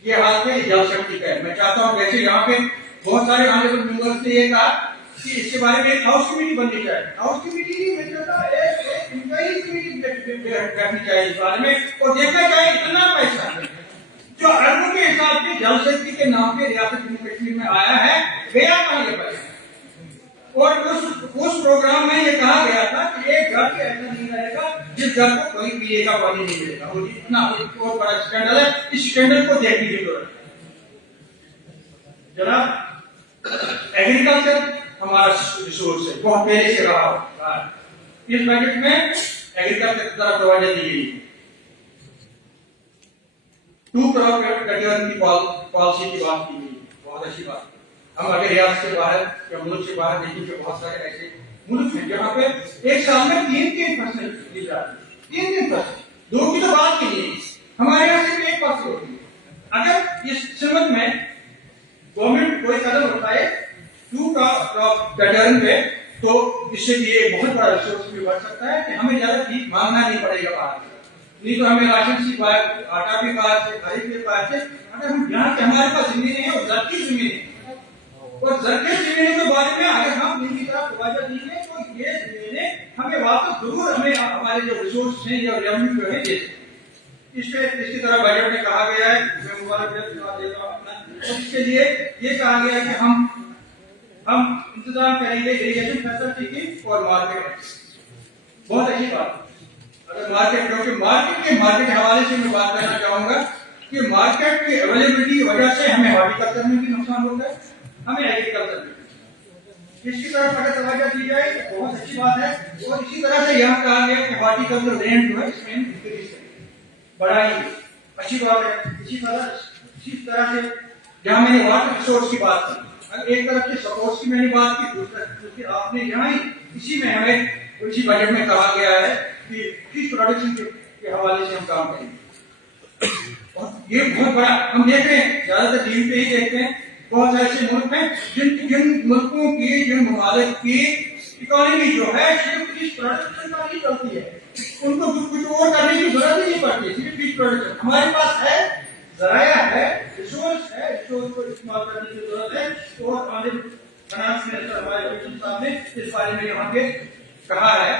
ये हाथ में जल शक्ति का है। मैं चाहता हूँ जैसे यहाँ पे बहुत सारे ऑनरेबल मेंबर्स ने ये कहा कि इसके बारे में एक हाउस कमेटी बननी चाहिए। हाउस कमेटी नहीं, मैं चाहता हूँ इंक्वायरी कमेटी बैठनी चाहिए इस बारे में और देखना चाहिए इतना पैसा जो अरबों के हिसाब से जल शक्ति के नाम पे रियासत जम्मू कश्मीर में आया है, गया कहाँ ये पैसा। और उस प्रोग्राम में ये कहा गया था कि एक घर ऐसा नहीं रहेगा जिस घर को कोई पीने का पानी नहीं मिलेगा। और इतना बहुत बड़ा स्कैंडल है, इस स्कैंडल को देखने की जरूरत है। जनाब एग्रीकल्चर हमारा रिसोर्स है, बहुत पहले से रहा। इस बजट में एग्रीकल्चर की तरफ तवज्जो दी गई, 2 करोड़ कटियर की पॉलिसी की बात की गई, बहुत अच्छी बात। हम अगर रियासत से बाहर या मुल्क से बाहर देखेंगे, बहुत सारे ऐसे मुल्क हैं जहाँ पे एक साल में 3 फसल दी जाती है, 3 फसल, 2 की तो बात ही नहीं, हमारे यहाँ सिर्फ 1 फसल होती है। अगर इस संबंध में गवर्नमेंट कोई कदम उठाए 2 क्रॉप पैटर्न पे, तो इससे भी एक बहुत बड़ा रिसोर्स भी बढ़ सकता है कि हमें ज्यादा चीज मांगना नहीं पड़ेगा बाहर, नहीं तो हमें राशन से आटा भी बाहर से, खरीद भी बाहर से। अगर हम यहाँ से हमारे पास जमीनें हैं और जरकी जमीनें, और जरकी जमीनों के बारे में अगर हम इनकी तरफ तवज्जो देंगे तो ये जमीनें हमें वापस जरूर हमें हमारे जो रिसोर्स हैं या रेवेन्यू जो है दे सकते। इसकी तरह बजट में कहा गया है, मैं मुबारक देता हूं अपना, इसके लिए ये कहा गया है कि हम इंतजाम करेंगे इरिगेशन फैसिलिटी की और मार्केट। बहुत अच्छी बात। अगर मार्केट, क्योंकि मार्केट के हवाले से मैं बात करना चाहूंगा कि मार्केट की अवेलेबिलिटी की वजह से हमें हॉर्टिकल्चर में भी नुकसान होता है, हमें एग्रीकल्चर में। इसकी तरफ अगर तवज्जो दी जाए तो बहुत अच्छी बात है। और इसी तरह से यहाँ कहा गया कि हॉर्टिकल्चर रेंट जो है इसमें इंक्रीज बढ़ाएंगे। अच्छी बात है। इसी तरह से जहाँ मैंने वाटर रिसोर्स की बात की, एक तरफ से सपोर्ट की मैंने बात की, दूसरी आपने यहाँ ही इसी में हमें इसी बजट में कहा गया है कि फिश प्रोडक्शन के हवाले से हम काम करेंगे। और ये बहुत बड़ा हम देख रहे हैं, ज्यादातर टीवी पे ही देखते हैं, बहुत ऐसे मुल्क हैं जिन मुल्कों की, जिन ममालिक की इकोनॉमी जो है सिर्फ फिश प्रोडक्शन पर ही चलती है, उनको कुछ और करने की जरूरत ही नहीं पड़ती, सिर्फ फिश प्रोडक्शन। हमारे पास है, जराया है, रिसोर्स है, रिसोर्स को इस्तेमाल करने की जरूरत है। और आगे फाइनेंस मिनिस्टर हमारे साहब ने इस बारे में यहाँ पे कहा है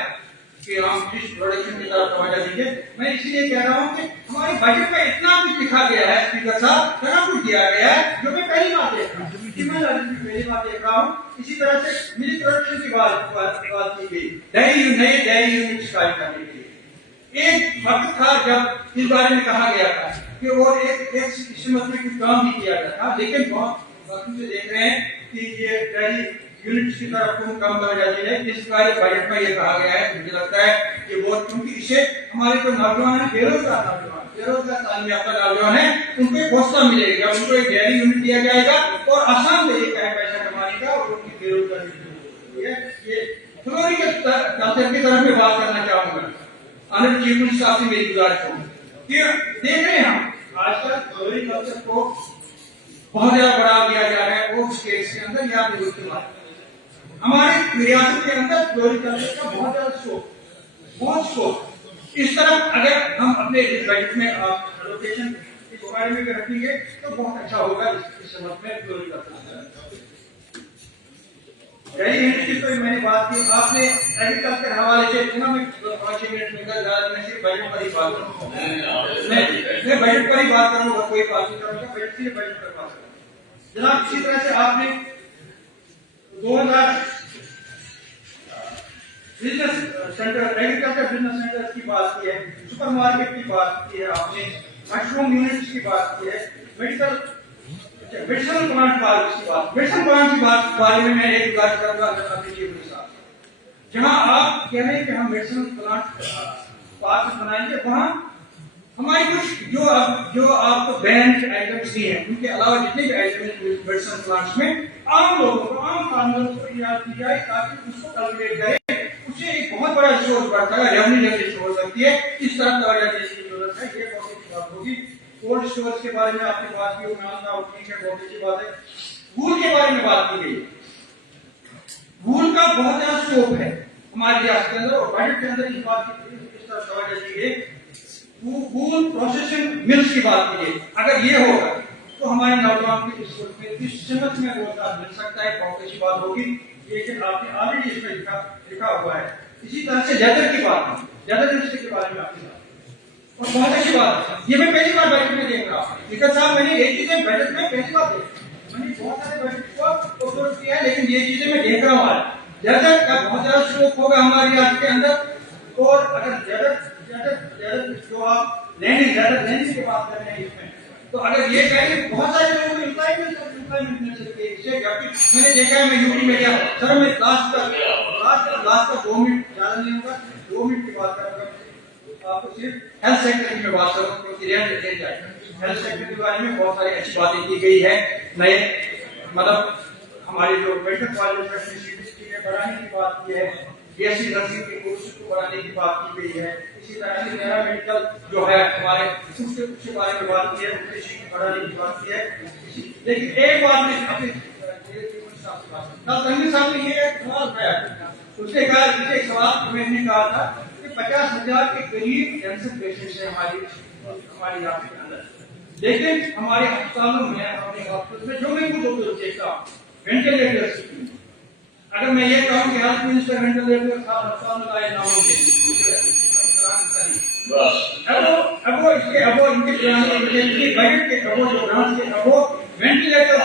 कि हम फिश प्रोडक्शन की तरफ तवज्जो दीजिए। मैं इसलिए कह रहा हूँ कि हमारे बजट में इतना कुछ लिखा गया है, स्पीकर साहब, इतना कुछ दिया गया है जो मैं पहली बार देख रहा हूँ, पहली बार देख रहा हूँ। इसी तरह से मिल्क प्रोडक्शन की बात की गई, नए डेयरी यूनिट्स कायम करने के लिए। एक वक्त था जब इस बारे में कहा गया था कि और एक इस मसले कुछ काम भी किया गया था, लेकिन बहुत वक्त से देख रहे हैं कि ये डेयरी यूनिट्स की तरफ कम तवज्जो दी है। इस बार बजट में ये कहा गया है, मुझे लगता है कि बहुत, क्योंकि इससे हमारे जो नौजवान है, बेरोजगार तालीम याफ्ता नौजवान है, उनको एक हौसला मिलेगा जब उनको एक डेयरी यूनिट दिया जाएगा और आसान तरीका है पैसा कमाने का और उनकी बेरोजगारी दूर होगी। ये फ्लोरी के कल्चर की तरफ में बात करना चाहूंगा। ऑनरेबल चीफ मिनिस्टर साहब से मेरी गुजारिश होगी कि देख रहे हैं हम आजकल फ्लोरी कल्चर को बहुत ज्यादा बढ़ा दिया जा रहा है, वो स्टेट्स के अंदर या फिर हमारे रियासत के अंदर फ्लोरिकल्चर का बहुत स्कोप। इस तरफ अगर हम अपने बजट में एलोकेशन के बारे में रखेंगे तो बहुत अच्छा होगा। इस समझ में फ्लोरिकल्चर तो मैंने बात की, आपने एग्रीकल्चर के हवाले से सुना। मैं 5 मिनट में सिर्फ बजट पर ही बात करूँगा, मैं बजट पर ही बात करूँगा, कोई बात नहीं करूँगा, बजट से बजट पर बात करूँगा। जनाब, इसी तरह से आपने 2000 business centre, agriculture business centre की बात की है, सुपरमार्केट की बात की है, आपने मशरूम यूनिट्स की बात की है, मेडिसिनल प्लांट की बात बारे में मैं एक बात करूंगा जहां आप कह रहे हैं कि हम मेडिसिनल प्लांट पार्क बनाएंगे, वहां हमारी कुछ जो आपको बैंड आइटम्स दिए हैं, उनके अलावा जितने भी आइटम्स मेडिसिनल प्लांट्स में आम लोगों को, आम फार्मर्स को याद की जाए ताकि उसको कल्टिवेट करें, उससे एक बहुत बड़ा सोर्स बढ़ता है, रेवेन्यू जनरेशन हो सकती है। इस तरह तवज्जो देने की जरूरत है। ये बहुत अच्छी बात होगी। कोल्ड स्टोरेज के बारे में आपने बात की, ठीक है, बहुत अच्छी बात है। वूल के बारे में बात की गई, वूल का बहुत ज्यादा स्कोप है हमारे रियासत के अंदर और बजट के अंदर इस बात की इस तरह तवज्जो दी गई। वूल प्रोसेसिंग मिल्स की बात की गई। अगर ये होगा तो हमारे नौजवान की इस समझ में रोजगार मिल सकता है, बहुत अच्छी बात होगी। लेकिन आपने ऑलरेडी इसमें लिखा हुआ है। इसी तरह से लेदर की बात, लेदर इंडस्ट्री के बारे में आपने और बहुत अच्छी बात है। ये मैं पहली बार बजट में देख रहा हूँ। स्पीकर साहब, मैंने ये चीजें बजट में पहली बार देखी, मैंने बहुत सारे बजट को अप्रोच किया है, लेकिन ये चीजें मैं देख रहा हूँ आज। लेदर का बहुत ज्यादा स्कोप होगा हमारे रियासत के अंदर। और अगर लेदर जो आप लैंडिंग की बात कर रहे हैं इसमें, तो अगर ये कहेंगे बहुत सारे लोगों को एम्प्लॉयमेंट मिल सकती है इससे। मैंने देखा है, मैं यूपी में गया सर, मैं लास्ट का 2 मिनट ज्यादा नहीं होगा, 2 मिनट की बात करूंगा। आपको सिर्फ हेल्थ सेक्टर की बात करूँ क्योंकि हेल्थ सेक्टर के बारे में बहुत सारी अच्छी बातें की गई है। नए मतलब हमारे जो मेडिकल कॉलेज बढ़ाने की बात की है, बीएससी नर्सिंग के कोर्स को बढ़ाने की बात की गई है। इसी तरह से मेरा मेडिकल जो है हमारे उसके बारे में बात की है, बढ़ाने की बात की है। लेकिन एक बात में साहब ने ये सवाल उठाया, उसने कहा, एक सवाल मैंने कहा था कि 50,000 के करीब कैंसर पेशेंट्स हैं हमारी यहाँ के अंदर, लेकिन हमारे अस्पतालों में, हमारे हॉस्पिटल में जो मैं खुद देखता हूँ वेंटिलेटर्स, अगर मैं ये कहूँ कि हेल्थ मिनिस्टर वेंटिलेटर अस्पताल में लाए नाम के अब इसके बजट के जो ग्रांट के वेंटिलेटर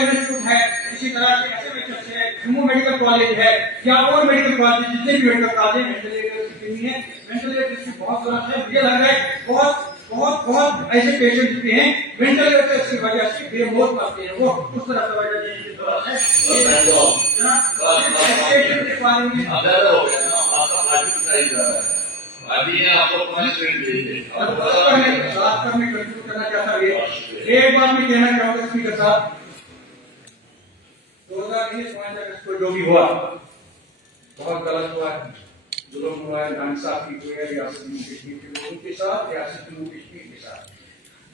इंस्टीट्यूट है, इसी तरह से SMHS है, जम्मू मेडिकल कॉलेज है या और मेडिकल कॉलेज, जितने भी मेडिकल कॉलेज वेंटिलेटर की कमी है, वेंटिलेटर की बहुत जरूरत है। मुझे लग रहा है बहुत ऐसे पेशेंट भी हैं वेंटिलेटर की वजह से बेमौत पड़ते हैं, वो उस तरह तवज्जो देने की जरूरत है। अभी आपको 5 मिनट देते हैं। और बात करने कंट्रोल करना चाहता है। एक बात मैं कहना चाहूंगा स्पीकर साहब, 2019 5 अगस्त को जो भी हुआ बहुत गलत हुआ है, जुल्म हुआ है, नाइंसाफी हुई है रियासत कश्मीर के लोगों के साथ, रियासत कश्मीर के साथ।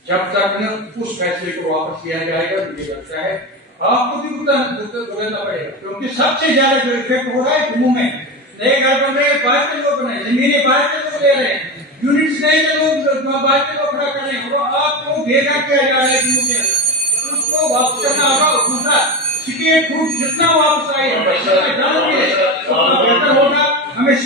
जब तक न उस फैसले को वापस लिया जाएगा, मुझे लगता है आपको भी भुगतना पड़ेगा, क्योंकि सबसे ज्यादा जो इफेक्ट हो रहा है जम्मू में। नए घर बन रहे हैं, बाहर के लोग बनाए, जमीनें बाहर के लोग ले रहे हैं, यूनिट्स नए के लोग बाहर के लोग खड़ा कर रहे हैं, वो आपको भेजा किया जा रहा है जम्मू के अंदर, उसको वापस करना होगा। और दूसरा टिकट फूड जितना वापस आए उतना बेहतर होगा। हमें